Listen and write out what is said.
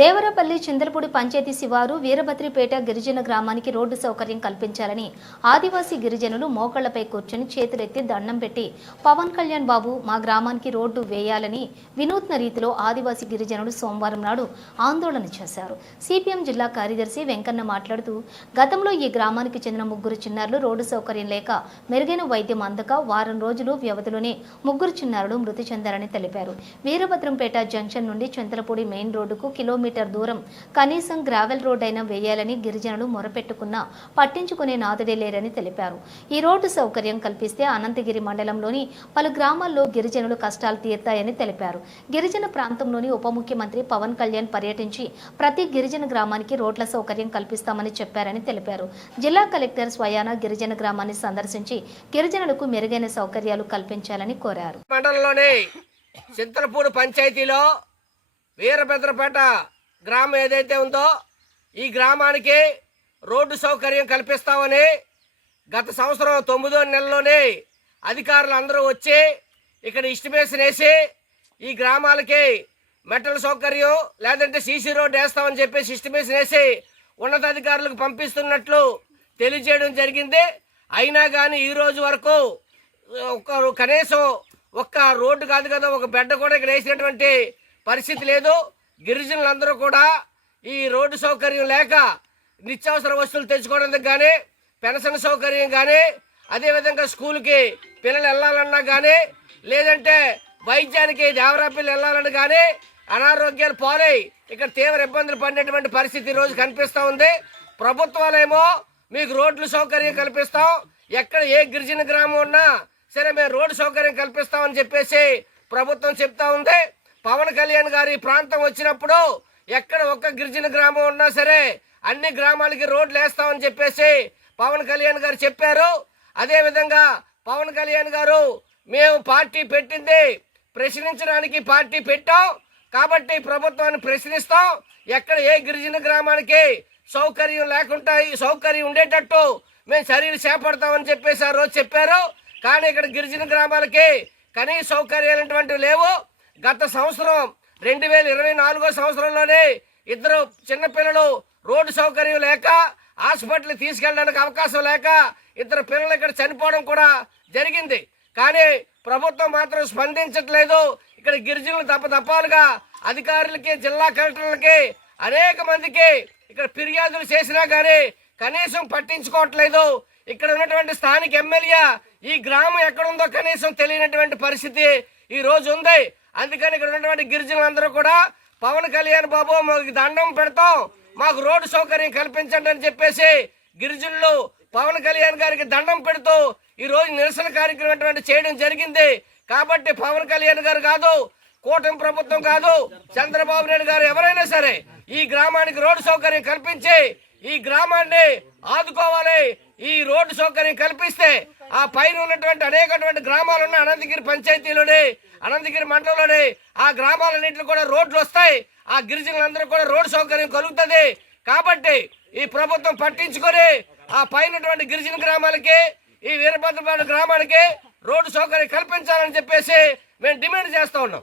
దేవరపల్లి చంద్రపూడి పంచాయతీ శివారు వీరభద్రిపేట గిరిజన గ్రామానికి రోడ్డు సౌకర్యం కల్పించాలని ఆదివాసీ గిరిజనులు మోకళ్ళపై కూర్చొని చేతులెత్తి దండం పెట్టి పవన్ కళ్యాణ్ బాబు మా గ్రామానికి రోడ్డు వేయాలని వినూత్న రీతిలో ఆదివాసీ గిరిజనులు సోమవారం నాడు ఆందోళన చేశారు. సిపిఎం జిల్లా కార్యదర్శి వెంకన్న మాట్లాడుతూ గతంలో ఈ గ్రామానికి చెందిన ముగ్గురు చిన్నారులు రోడ్డు సౌకర్యం లేక మెరుగైన వైద్యం అందక వారం రోజులు వ్యవధిలోనే ముగ్గురు చిన్నారులు మృతి చెందారని తెలిపారు. వీరభద్రంపేట జంక్షన్ నుండి చంద్రపూడి మెయిన్ రోడ్డుకు కిలోమీటర్ దూరం. కనీసం గ్రావెల్ రోడ్ అయినా వేయాలని గిరిజనులు మొరపెట్టుకున్నా పట్టించుకునే నాదుడే లేరని తెలిపారు. ఈ రోడ్డు సౌకర్యం కల్పిస్తే అనంతగిరి మండలంలోని పలు గ్రామాల్లో గిరిజనులు కష్టాలు తీరుతాయని తెలిపారు. గిరిజన ప్రాంతంలోని ఉప ముఖ్యమంత్రి పవన్ కళ్యాణ్ పర్యటించి ప్రతి గిరిజన గ్రామానికి రోడ్ల సౌకర్యం కల్పిస్తామని చెప్పారని తెలిపారు. జిల్లా కలెక్టర్ స్వయాన గిరిజన గ్రామాన్ని సందర్శించి గిరిజనులకు మెరుగైన సౌకర్యాలు కల్పించాలని కోరారు. మండలంలోని చింతలపూడి పంచాయతీలో వీరభద్రపేట గ్రామం ఏదైతే ఉందో ఈ గ్రామానికి రోడ్డు సౌకర్యం కల్పిస్తామని గత సంవత్సరం తొమ్మిదో నెలలోనే అధికారులు అందరూ వచ్చి ఇక్కడ ఇస్టిమేషన్ వేసి ఈ గ్రామాలకి మెటల్ సౌకర్యం లేదంటే సీసీ రోడ్డు వేస్తామని చెప్పేసి ఇస్టిమేషన్ వేసి ఉన్నతాధికారులకు పంపిస్తున్నట్లు తెలియజేయడం జరిగింది. అయినా కానీ ఈ రోజు వరకు ఒక కనీసం ఒక్క రోడ్డు కాదు కదా ఒక బెడ్ కూడా ఇక్కడ వేసినటువంటి పరిస్థితి లేదు. గిరిజనులందరూ కూడా ఈ రోడ్డు సౌకర్యం లేక నిత్యావసర వస్తువులు తెచ్చుకోవడానికి కానీ పెన్షన్ సౌకర్యం కానీ అదేవిధంగా స్కూల్కి పిల్లలు వెళ్ళాలన్నా కానీ లేదంటే వైద్యానికి దేవరాపల్లి వెళ్ళాలని కానీ అనారోగ్యాలు పాలై ఇక్కడ తీవ్ర ఇబ్బందులు పడినటువంటి పరిస్థితి రోజు కనిపిస్తూ ఉంది. ప్రభుత్వాలేమో మీకు రోడ్లు సౌకర్యం కల్పిస్తాం. ఎక్కడ ఏ గిరిజన గ్రామం ఉన్నా సరే మేము రోడ్డు సౌకర్యం కల్పిస్తామని చెప్పేసి ప్రభుత్వం చెప్తా ఉంది. పవన్ కళ్యాణ్ గారి ప్రాంతం వచ్చినప్పుడు ఎక్కడ ఒక్క గిరిజన గ్రామం ఉన్నా సరే అన్ని గ్రామాలకి రోడ్లు వేస్తామని చెప్పేసి పవన్ కళ్యాణ్ గారు చెప్పారు. అదేవిధంగా పవన్ కళ్యాణ్ గారు మేము పార్టీ పెట్టింది ప్రశ్నించడానికి పార్టీ పెట్టాం. కాబట్టి ప్రభుత్వాన్ని ప్రశ్నిస్తాం. ఎక్కడ ఏ గిరిజన గ్రామానికి సౌకర్యం లేకుండా ఈ సౌకర్యం ఉండేటట్టు మేము చర్యలు చేపడతామని చెప్పేసి ఆ రోజు చెప్పారు. కానీ ఇక్కడ గిరిజన గ్రామాలకి కనీస సౌకర్యాలు లేవు. గత సంవత్సరం రెండు వేల ఇరవై నాలుగో సంవత్సరంలోనే ఇద్దరు చిన్నపిల్లలు రోడ్డు సౌకర్యం లేక హాస్పిటల్ తీసుకెళ్ళడానికి అవకాశం లేక ఇద్దరు పిల్లలు ఇక్కడ చనిపోవడం కూడా జరిగింది. కానీ ప్రభుత్వం మాత్రం స్పందించట్లేదు. ఇక్కడ గిరిజనులు తప్పతప్పాలుగా అధికారులకి జిల్లా కలెక్టర్లకి అనేక మందికి ఇక్కడ ఫిర్యాదులు చేసినా కానీ కనీసం పట్టించుకోవట్లేదు. ఇక్కడ ఉన్నటువంటి స్థానిక ఎమ్మెల్యే ఈ గ్రామం ఎక్కడుందో కనీసం తెలియనటువంటి పరిస్థితి ఈ రోజు ఉంది. అందుకని ఇక్కడ ఉన్నటువంటి గిరిజనులందరూ కూడా పవన్ కళ్యాణ్ బాబు మాకు దండం పెడతాం. మాకు రోడ్డు సౌకర్యం కల్పించండి అని చెప్పేసి గిరిజనులు పవన్ కళ్యాణ్ గారికి దండం పెడుతూ ఈ రోజు నిరసన కార్యక్రమం అటువంటి చేయడం జరిగింది. కాబట్టి పవన్ కళ్యాణ్ గారు కాదు కూటమి ప్రభుత్వం కాదు చంద్రబాబు నాయుడు గారు ఎవరైనా సరే ఈ గ్రామానికి రోడ్డు సౌకర్యం కల్పించి ఈ గ్రామాన్ని ఆదుకోవాలి. ఈ రోడ్డు సౌకర్యం కల్పిస్తే ఆ పైన ఉన్నటువంటి అనేకటువంటి గ్రామాలు ఉన్న అనంతగిరి పంచాయతీలోని అనంతగిరి మండలంలోని ఆ గ్రామాలన్నింటిలో కూడా రోడ్లు వస్తాయి. ఆ గిరిజనులందరూ కూడా రోడ్డు సౌకర్యం కలుగుతుంది. కాబట్టి ఈ ప్రభుత్వం పట్టించుకొని ఆ పైనటువంటి గిరిజన గ్రామాలకి ఈ వీరభద్రపాడు గ్రామానికి రోడ్డు సౌకర్యం కల్పించాలని చెప్పేసి మేము డిమాండ్ చేస్తా ఉన్నాం.